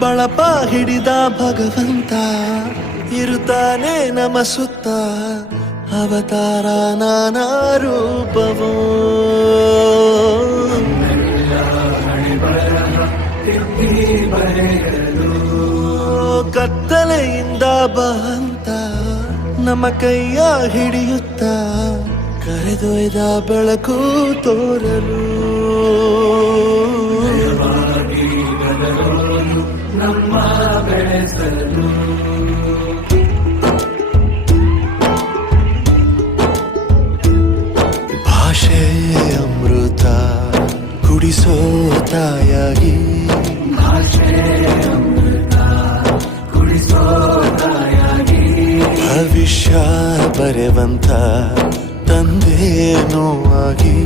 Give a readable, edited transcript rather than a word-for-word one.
ಬಳಪ ಹಿಡಿದ ಭಗವಂತ ಇರುತ್ತಾನೆ ನಮ ಸುತ್ತ ಅವತಾರ ನಾನಾ ರೂಪವೋ ಕತ್ತಲೆಯಿಂದ ಬಂತ ನಮ್ಮ ಕೈಯ ಹಿಡಿಯುತ್ತ ಕರೆದೊಯ್ದ ಬೆಳಕು ತೋರಲು ನಮ್ಮ ಬೆಳೆಸಲು ಭಾಷೆ ಅಮೃತ ಕುಡಿಸೋ ತಾಯಾಗಿ ಭವಿಷ್ಯ ಬರೆವಂತ ತಂದೇನೋ ಆಗಿ